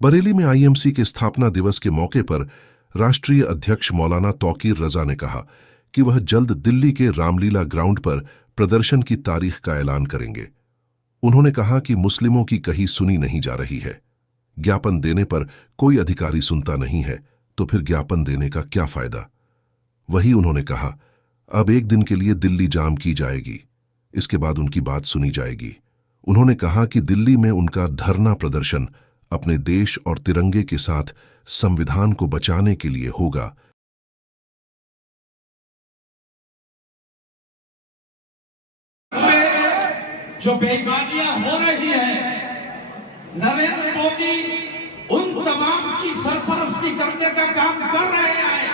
बरेली में आईएमसी के स्थापना दिवस के मौके पर राष्ट्रीय अध्यक्ष मौलाना तौकीर रजा ने कहा कि वह जल्द दिल्ली के रामलीला ग्राउंड पर प्रदर्शन की तारीख का ऐलान करेंगे। उन्होंने कहा कि मुस्लिमों की कही सुनी नहीं जा रही है। ज्ञापन देने पर कोई अधिकारी सुनता नहीं है तो फिर ज्ञापन देने का क्या फायदा। वही उन्होंने कहा, अब एक दिन के लिए दिल्ली जाम की जाएगी, इसके बाद उनकी बात सुनी जाएगी। उन्होंने कहा कि दिल्ली में उनका धरना प्रदर्शन अपने देश और तिरंगे के साथ संविधान को बचाने के लिए होगा। जो बेईमानियां हो रही है, नरेंद्र मोदी उन तमाम की सरपरस्ती करने का काम कर रहे हैं।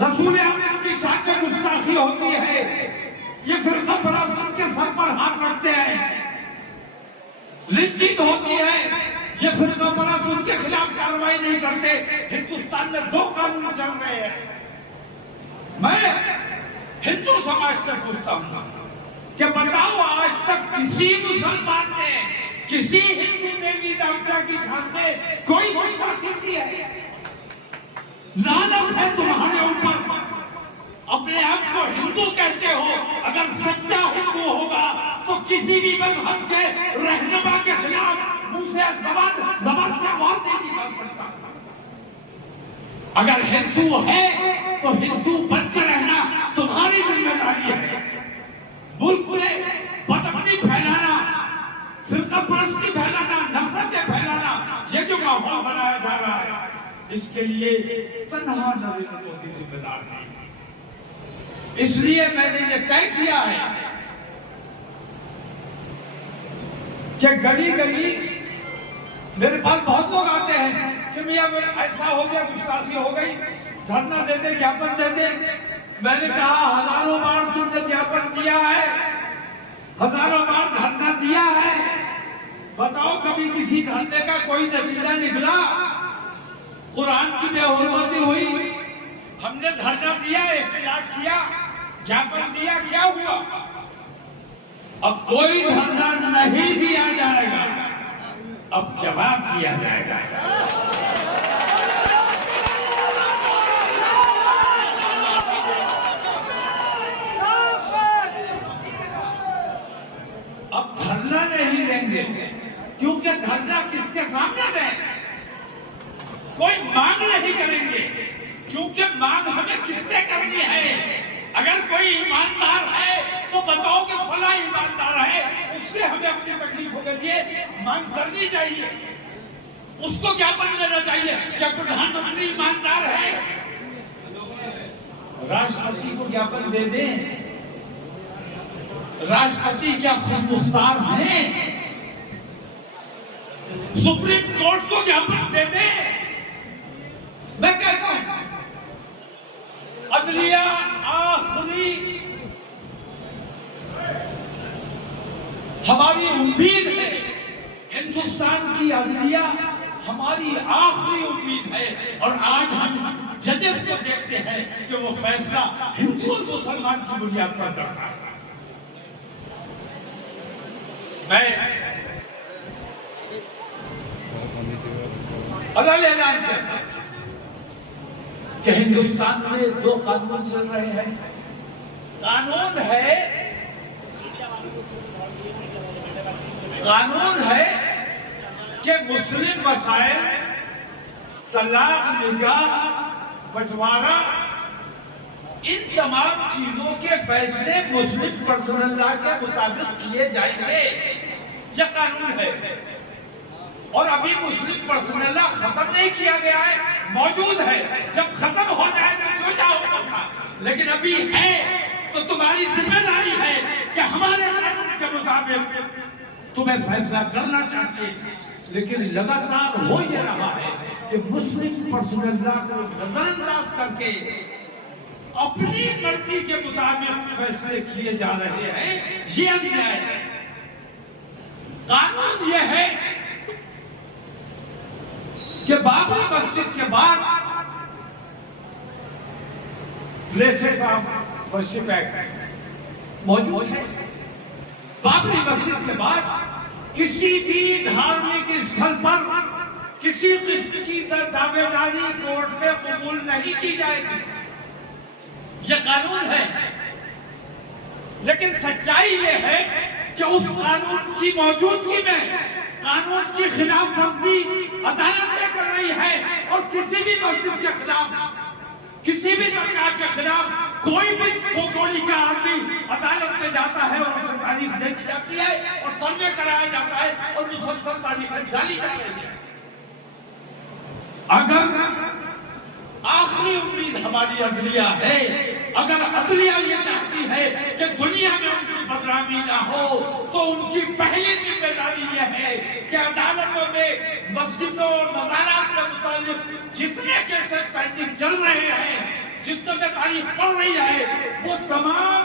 रसूल आज़म की शान में गुस्ताखी होती है, ये फिरका परास्त उनके सर पर हाथ रखते हैं। लिंचिंग होती है, ये फिरका परास्त उनके खिलाफ कार्रवाई नहीं करते। हिंदुस्तान में दो कानून चल रहे हैं। मैं हिंदू समाज से पूछता हूं कि बताओ, आज तक किसी मुसलमान ने किसी हिंदू देवी देवता की शान में कोई गुस्ताखी की है? लानत है तुम्हारे ऊपर। अपने आप को हिंदू कहते हो, अगर सच्चा हिंदू होगा तो किसी भी मजहब के रहनुमा के खिलाफ मुंह से जबान से आवाज नहीं निकाल सकता। अगर हिंदू है तो हिंदू बनकर रहना तुम्हारी जिम्मेदारी है। मुल्क में बदअमनी फैलाना, फिरकापरस्ती फैलाना, नफरतें फैलाना, ये जो माहौल बनाया जा रहा है, इसके लिए तन्हा नरेंद्र मोदी जिम्मेदार नहीं। इसलिए मैंने ये तय किया है कि गली गली मेरे पास बहुत लोग आते हैं कि मियां ऐसा हो गया, गुस्ताखी हो गई, धरना दे दे, ज्ञापन दे दे। मैंने कहा, हजारों बार तुमने ज्ञापन दिया है, हजारों बार धरना दिया है, बताओ कभी किसी धरने का कोई नतीजा निकला? कुरान की बेहुरमती हुई, हमने धरना दिया, एहतजाज किया, ज्ञापन दिया, क्या हुआ? अब कोई धरना नहीं दिया जाएगा, अब जवाब दिया जाएगा। अब धरना नहीं देंगे, क्योंकि धरना किसके सामने दें? कोई मांग नहीं करेंगे, क्योंकि मांग हमें किससे करनी है? अगर कोई ईमानदार है तो बताओ कि फला ईमानदार है, उससे हमें अपनी तकलीफों के लिए मांग करनी चाहिए, उसको ज्ञापन देना चाहिए। क्या प्रधानमंत्री ईमानदार है? राष्ट्रपति को ज्ञापन दे दें? राष्ट्रपति क्या खुद मुख्तार हैं? सुप्रीम कोर्ट को ज्ञापन दे दें? मैं कहता हूं, अदलिया आखिरी हमारी उम्मीद है, हिंदुस्तान की अदलिया हमारी आखिरी उम्मीद है। और आज हम जजेस को देखते हैं कि वो फैसला हिंदू और मुसलमान की बुनियाद पर करता है। मैं अलग ऐलान करता हूं कि हिंदुस्तान में दो कानून चल रहे हैं। कानून है कि मुस्लिम मसाइल, तलाक, निकाह, बंटवारा, इन तमाम चीजों के फैसले मुस्लिम पर्सनल लॉ के मुताबिक किए जाएंगे। यह कानून है। और अभी मुस्लिम पर्सनल लॉ खत्म नहीं किया गया है, मौजूद है। जब खत्म हो जाएगा तो जाओ, लेकिन अभी है तो तुम्हारी जिम्मेदारी है कि हमारे कानून के मुताबिक तुम्हें फैसला करना चाहिए। लेकिन लगातार हो ये रहा है कि मुस्लिम पर्सनल लॉ को नजरअंदाज करके अपनी मर्जी के मुताबिक फैसले किए जा रहे हैं। ये अन्याय है। कानून ये है कि बाबरी मस्जिद के बाद प्लेसेस ऑफ वर्शिप एक्ट मौजूद है। बाबरी मस्जिद के बाद किसी भी धार्मिक स्थल पर किसी किस्म की दावेदारी कोर्ट में कबूल नहीं की जाएगी। ये कानून है, लेकिन सच्चाई ये है कि उस कानून की मौजूदगी में कानून की खिलाफ वर्जी अदालतें कर रही है और किसी भी मस्जिद के खिलाफ, किसी भी सरकार के खिलाफ कोई भी गोली का आदमी अदालत में जाता है और उसे तारीख दे दी जाती है और सर्वे कराया जाता है और मुसलसल तारीखें डाली जा रही है। अगर आखिरी उम्मीद हमारी अदलिया है, अगर अदलिया ये चाहती है कि दुनिया में उनकी बदनामी ना हो, तो उनकी पहली जिम्मेदारी यह है कि अदालतों में मस्जिदों और मज़ारात से मुताल्लिक जितने केसेस पेंडिंग चल रहे हैं, जितने में तारीख पड़ रही है, वो तमाम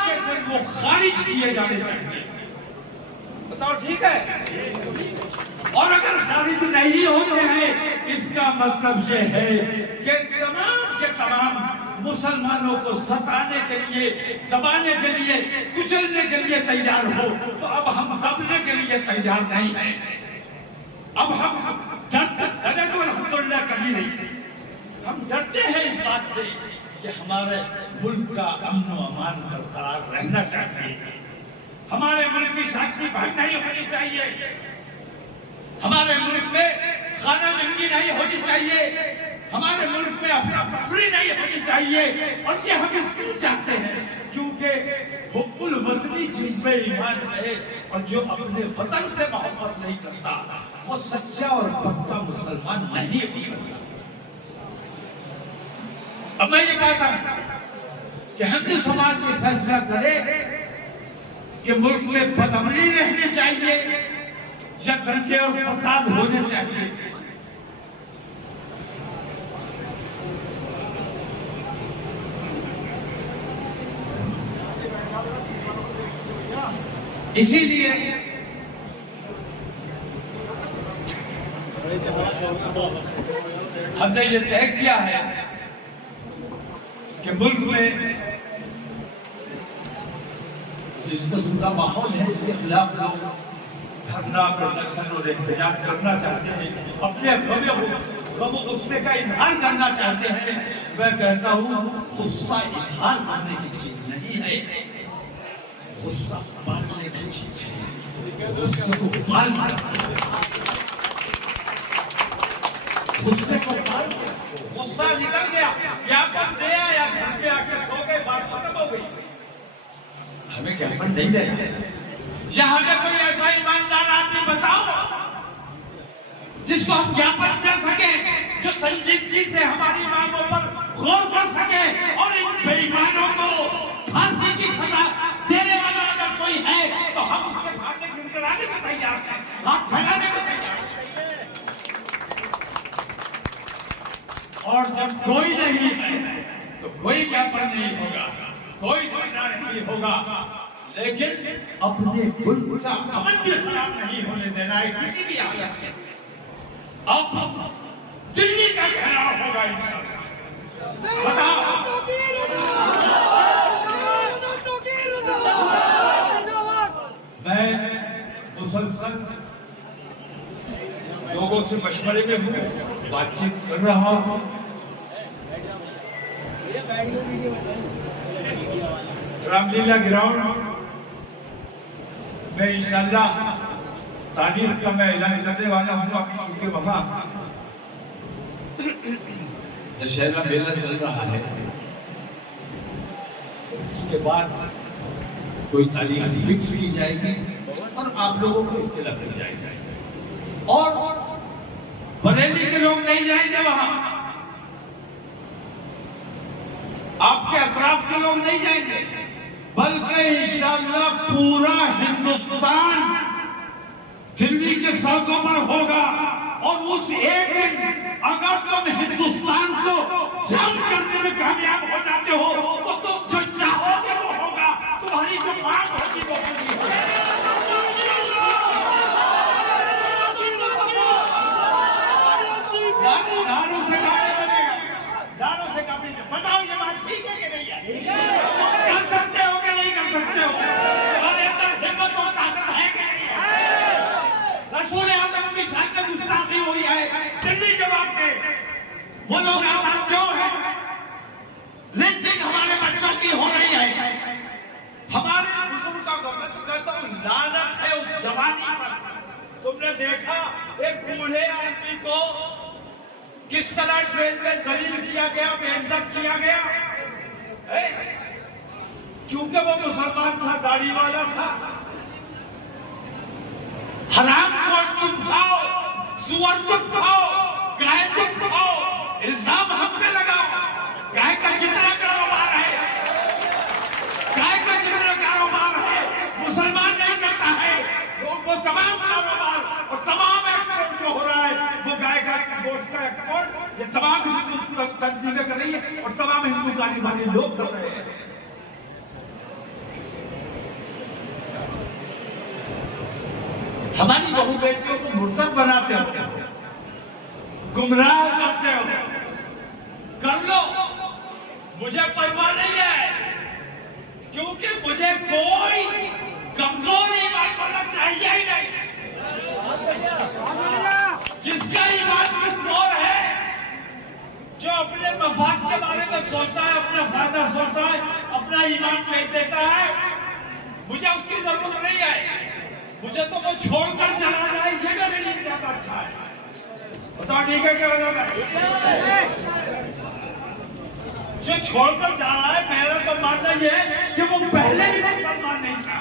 केसेस वो खारिज किए जाने चाहिए। बताओ ठीक है? और अगर खारिज नहीं होते हैं, इसका मतलब ये है कि तमाम के तमाम मुसलमानों को सताने के लिए, दबाने के लिए, कुचलने के लिए तैयार हो, तो अब हम दबने के लिए तैयार नहीं हैं। अब हम डरे तो अल्हम्दुलिल्लाह कहीं नहीं, हम डरते हैं इस बात से कि हमारे मुल्क का अमन व अमान बरकरार रहना चाहिए, हमारे मुल्क की शांति भंग नहीं होनी चाहिए, हमारे मुल्क में खाना जंगी नहीं होनी चाहिए, हमारे मुल्क में अफरा तफरी नहीं होनी चाहिए। और ये हम इसलिए चाहते हैं क्योंकि हुब्बुल वतनी जिसमें ईमान है और जो अपने वतन से मोहब्बत नहीं करता, वो सच्चा और पक्का मुसलमान नहीं हो सकता। अब मैं ये कहता हूं कि हिंदू समाज ये फैसला करे कि मुल्क में बदअमनी रहनी चाहिए या दंगे और फसाद होने चाहिए। इसीलिए हमने ये तय किया है कि मुल्क में जिस किस्म का माहौल है, इसके खिलाफ लोग धरना, प्रदर्शन और एहतजाज करना चाहते हैं, अपने गुस्से का इजहार करना चाहते हैं, मैं कहता हूँ गुस्सा इजहार करने की चीज नहीं है, गुस्सा पालने की चीज है। गुस्से को गुस्सा निकल गया, ज्ञापन दे आया, घर पे आके सो गए, बात खत्म हो गई। हमें ज्ञापन नहीं चाहिए। या हमें कोई ऐसा ईमानदार आदमी बताओ जिसको हम ज्ञापन दे सके, जो संजीदगी से हमारी मांगों पर गौर कर सके और इन बेईमानों को फांसी की सजा देने वाला अगर कोई है तो हम उसके सामने गिड़गिड़ाने में तैयार हैं, हाथ फैलाने में तैयार हैं। और जब कोई नहीं है तो कोई ज्ञापन नहीं होगा, कोई धरना नहीं होगा, लेकिन अपने मुल्क का अमन भी खराब नहीं होने देना है किसी भी हालत में। अब दिल्ली का घेराव होगा इंशाअल्लाह। बताओ, मैं मुसलसल लोगों से मशवरे में हूँ, बातचीत कर रहा हूँ। रामलीला ग्राउंड में इंशाअल्लाह तारीख का मैं ऐलान करने वाला हूँ, क्योंकि वहाँ दशहरा मेला चल रहा है। उसके बाद कोई तारीख फिक्स की जाएगी और आप लोगों को इत्तला दी जाएगी। और बरेली के लोग नहीं जाएंगे वहां, आपके अतराफ के लोग नहीं जाएंगे, बल्कि इंशाअल्लाह पूरा हिंदुस्तान दिल्ली के सड़कों पर होगा। और उस एक दिन अगर तुम हिंदुस्तान को जाम करने में कामयाब हो जाते हो तो तुम जो चाहोगे वो होगा, तुम्हारी जो मांग होगी वो पूरी होगी। दानों से काफी बनेगा, दानों से काफी। बताओ ये बात ठीक है कि नहीं है? कर सकते हो कि नहीं कर सकते हो? और अंदर हिम्मत और ताकत है कि नहीं है? वो लोग आजाद क्यों है? लिंचिंग हमारे बच्चों की हो रही है, हमारे बुजुर्गों को। मैं तो कहता हूँ लानत है उस जवानी पर। तुमने देखा एक बूढ़े आदमी को किस तरह ट्रेन में जलील किया गया, बेइज्जत किया गया, क्योंकि वो मुसलमान था, दाढ़ी वाला था। हराम गोश्त तुम खाओ, सुअर तुम खाओ, गाय तुम खाओ, इल्जाम हम पे लगाओ। गाय का जितना कारोबार है, गाय का जितना कारोबार है मुसलमान नहीं करता है। वो तमाम कारोबार और तमाम एक्सपोर्ट जो हो रहा है, वो गाय का गोश्त का एक्सपोर्ट ये तमाम हिंदू तंजीमें कर रही है और तमाम हिंदू गाली वाले लोग कर रहे हैं। हमारी बहू बेटियों को मुर्तद बनाते हो, गुमराह करते हो, कर लो, मुझे परवाह नहीं है, क्योंकि मुझे कोई कमजोर ईमान वाला चाहिए ही नहीं। जिसका ईमान कमजोर है, जो अपने मफाद के बारे में सोचता है, अपना फायदा सोचता है, अपना ईमान बेच देता है, मुझे उसकी जरूरत नहीं है। मुझे तो वो छोड़कर चला जाए, ये मेरे लिए ज्यादा अच्छा है। बताओ ठीक है क्या होगा? जो छोड़कर जा रहा है, मेरा तो मानना यह है कि वो पहले भी मुसलमान नहीं था।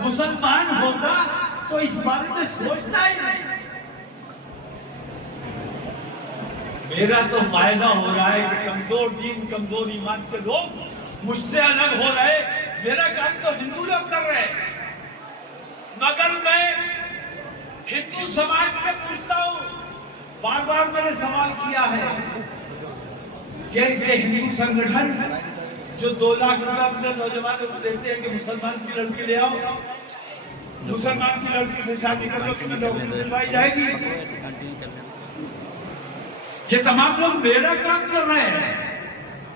मुसलमान होता तो इस बारे में सोचता ही नहीं। मेरा तो फायदा हो रहा है कि कमजोर दीन, कमजोर ईमान के लोग मुझसे अलग हो रहे। मेरा काम तो हिंदू लोग कर रहे हैं, मगर मैं हिंदू समाज से पूछता हूं, बार बार मैंने सवाल किया है कि ये हिंदू संगठन जो 2 लाख रुपए अपने नौजवानों को देते हैं कि मुसलमान की लड़की ले आओ, मुसलमान की लड़की से शादी कर लो, तुम्हें नौकरी दिलवाई जाएगी। ये तमाम लोग मेरा काम कर रहे हैं।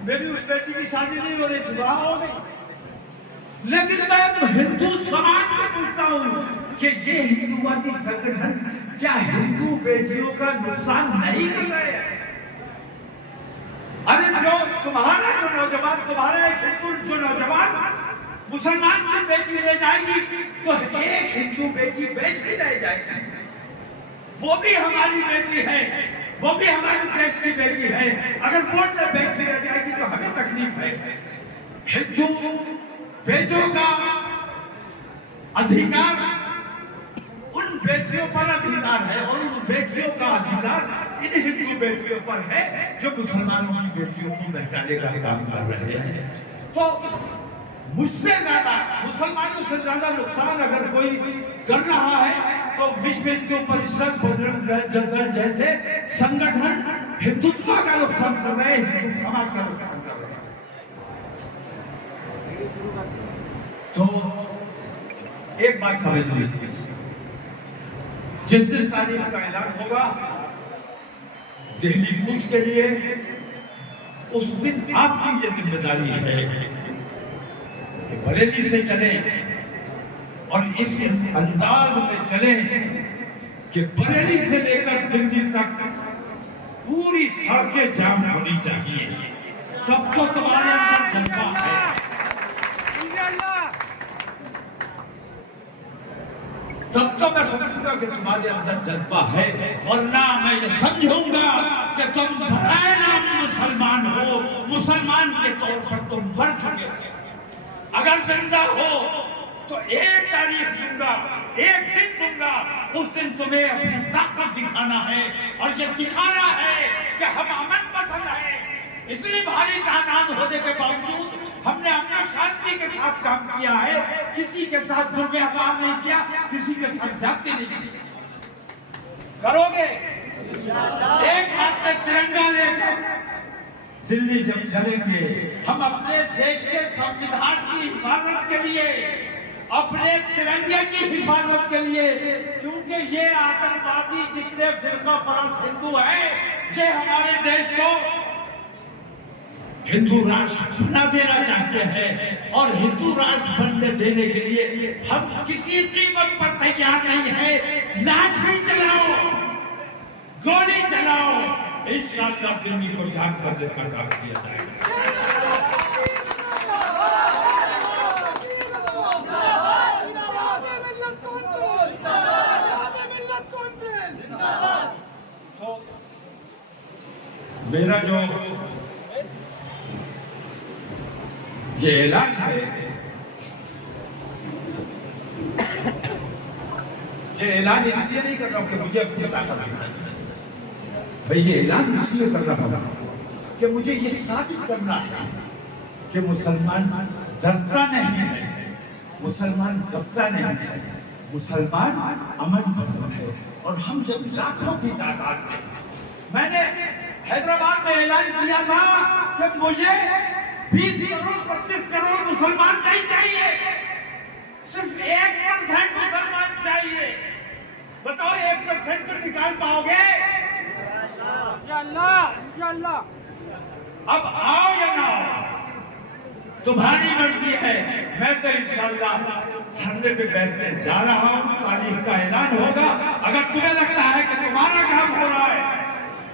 मेरी उस बेटी की शादी नहीं हो रही, विवाह हो गई, लेकिन मैं हिंदू समाज से पूछता हूं कि ये हिंदुवादी संगठन क्या हिंदू बेटियों का नुकसान नहीं कर रहे हैं? अरे जो तुम्हारा जो नौजवान, तुम्हारा एक हिंदू जो नौजवान मुसलमान की बेटी ले जाएगी, तो एक हिंदू बेटी बेच ही रह जाएगी। वो भी हमारी बेटी है, वो भी हमारे देश की बेटी है। अगर वो बेच ही रह जाएगी तो हमें तकलीफ है। हिंदू बेटियों का अधिकार उन बेटियों पर अधिकार है, और उन बेटियों का अधिकार इन हिंदू बेटियों पर है जो मुसलमानों की बेटियों को बहकाने का काम कर रहे हैं। तो मुझसे ज्यादा, मुसलमानों से ज्यादा नुकसान अगर कोई कर रहा है तो विश्व हिंदू परिषद, बजरंग दल जैसे संगठन हिंदुत्व का नुकसान कर रहे हैं, हिंदू समाज का नुकसान कर रहे हैं। तो एक बात समझ लीजिए, जिस दिन तारीख का ऐलान होगा दिल्ली कूच के लिए, उस दिन आपकी ये जिम्मेदारी है कि बरेली से चले और इस अंदाज में चले कि बरेली से लेकर दिल्ली तक पूरी सड़कें जाम होनी चाहिए। तब तो तुम्हारे अंदर जज्बा है, तब तो मैं समझूंगा कि तुम्हारे अंदर जज्बा है, वरना मैं ये समझूंगा कि तुम भराए नाम मुसलमान हो, मुसलमान के तौर पर तुम मर चुके हो। अगर जिंदा हो तो एक तारीख दूंगा, एक दिन दूंगा, उस दिन तुम्हें अपनी ताकत दिखाना है, और ये दिखाना है कि हम अमन पसंद है। इतनी भारी तादाद होने के बावजूद हमने अपना शांति के साथ काम किया है, किसी के साथ दुर्व्यवहार नहीं किया, किसी के साथ जाति नहीं की। करोगे? एक हाथ में तिरंगा लेकर दिल्ली जब चलेंगे, हम अपने देश के संविधान की हिफाजत के लिए, अपने तिरंगे की हिफाजत के लिए, क्योंकि ये आतंकवादी जितने फिरका परस्त हिंदू है, ये हमारे देश को हिंदू राष्ट्र बना देना चाहते हैं, और हिंदू राष्ट्र बनने देने के लिए हम किसी कीमत पर तैयार नहीं है। लाठी चलाओ, गोली चलाओ, इंशाअल्लाह दिल्ली को जाम करने का काम किया जाएगा। तो मेरा जो ये ऐलान है, ये ऐलान इसलिए नहीं कर रहा हूं कि मुझे अपनी ताकत है भाई, ये ऐलान इसलिए कर रहा हूं कि मुझे ये साबित करना है कि मुसलमान डरता नहीं है, मुसलमान दबता नहीं है, मुसलमान अमन पसंद है। और हम जब लाखों की तादाद में, मैंने हैदराबाद में ऐलान किया था कि मुझे 20 करोड़ 25 करोड़ मुसलमान नहीं चाहिए, सिर्फ 1% मुसलमान चाहिए। बताओ 1% तो निकाल पाओगे? इंशाअल्लाह। अब आओ या ना आओ, तुम्हारी मर्जी है। मैं तो इंशाअल्लाह धरने पे बैठने जा रहा हूँ, तारीख का ऐलान होगा। अगर तुम्हें लगता है कि तुम्हारा काम हो रहा है,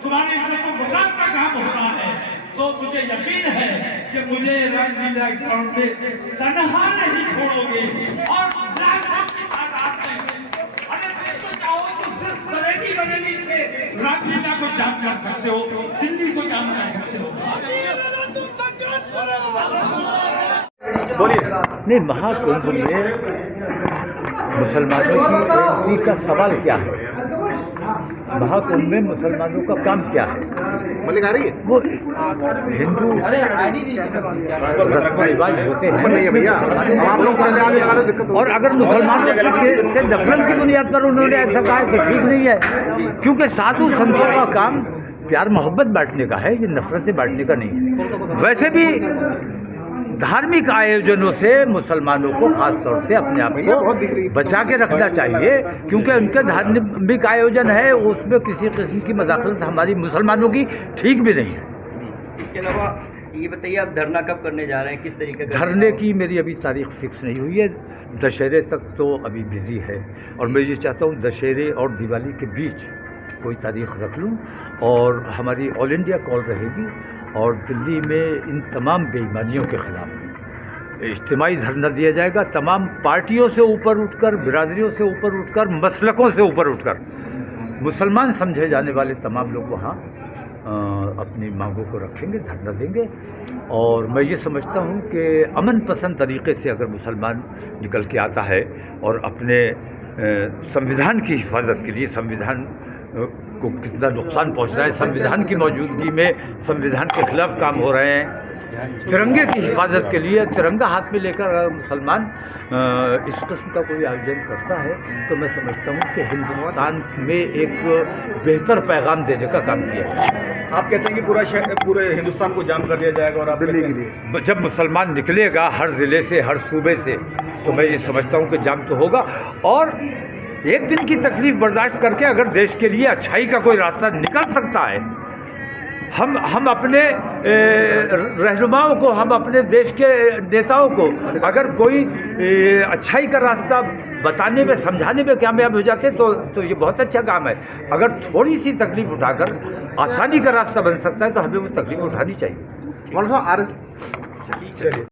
तुम्हारी इज्जत को गुलाम का काम हो रहा है, तो मुझे यकीन है कि मुझे रामलीला ग्राउंड में तनहा नहीं छोड़ोगे। और लाखों की तादाद में, अरे तुम तो चाहो तो सिर्फ बरेली से रामलीला को जाम कर सकते हो, दिल्ली को जाम कर सकते हो। बोलिए। नहीं, महाकुंभ में मुसलमानों की एंट्री का सवाल क्या है? महाकुंभ में मुसलमानों का काम क्या है? मलिक आ रही है वो हिंदू रस्म रिवाज होते हैं भैया, आप लोग और अगर मुसलमानों से नफरत की बुनियाद पर उन्होंने ऐसा कहा तो ठीक नहीं है, क्योंकि साधु संतों का काम प्यार मोहब्बत बांटने का है, ये नफरतें बांटने का नहीं है। वैसे भी धार्मिक आयोजनों से मुसलमानों को खास तौर से अपने आप को बचा के रखना चाहिए, क्योंकि उनके धार्मिक आयोजन है, उसमें किसी किस्म की मदाखलत हमारी मुसलमानों की ठीक भी नहीं है। इसके अलावा ये बताइए, आप धरना कब करने जा रहे हैं, किस तरीके का? धरने की मेरी अभी तारीख फिक्स नहीं हुई है, दशहरे तक तो अभी बिजी है, और मैं ये चाहता हूँ दशहरे और दिवाली के बीच कोई तारीख रख लूँ, और हमारी ऑल इंडिया कॉल रहेगी, और दिल्ली में इन तमाम बेईमानियों के खिलाफ इज्तिमाई धरना दिया जाएगा। तमाम पार्टियों से ऊपर उठकर, बिरादरियों से ऊपर उठकर, मसलकों से ऊपर उठकर मुसलमान समझे जाने वाले तमाम लोग वहाँ अपनी मांगों को रखेंगे, धरना देंगे। और मैं ये समझता हूँ कि अमन पसंद तरीके से अगर मुसलमान निकल के आता है और अपने संविधान की हिफाजत के लिए, संविधान को कितना नुकसान पहुंच रहा है, संविधान की मौजूदगी में संविधान के खिलाफ काम हो रहे हैं, तिरंगे की हिफाजत के लिए तिरंगा हाथ में लेकर अगर मुसलमान इस किस्म का कोई आयोजन करता है, तो मैं समझता हूँ कि हिंदुस्तान में एक बेहतर पैगाम देने का काम किया है। आप कहते हैं कि पूरे हिंदुस्तान को जाम कर दिया जाएगा, और आप दिल्ली के लिए जब मुसलमान निकलेगा हर ज़िले से, हर सूबे से, तो मैं ये समझता हूँ कि जाम तो होगा। और एक दिन की तकलीफ बर्दाश्त करके अगर देश के लिए अच्छाई का कोई रास्ता निकल सकता है, हम अपने रहनुमाओं को, हम अपने देश के नेताओं को अगर कोई अच्छाई का रास्ता बताने में, समझाने में कामयाब हो जाते तो ये बहुत अच्छा काम है। अगर थोड़ी सी तकलीफ उठाकर आसानी का रास्ता बन सकता है तो हमें वो तकलीफ उठानी चाहिए।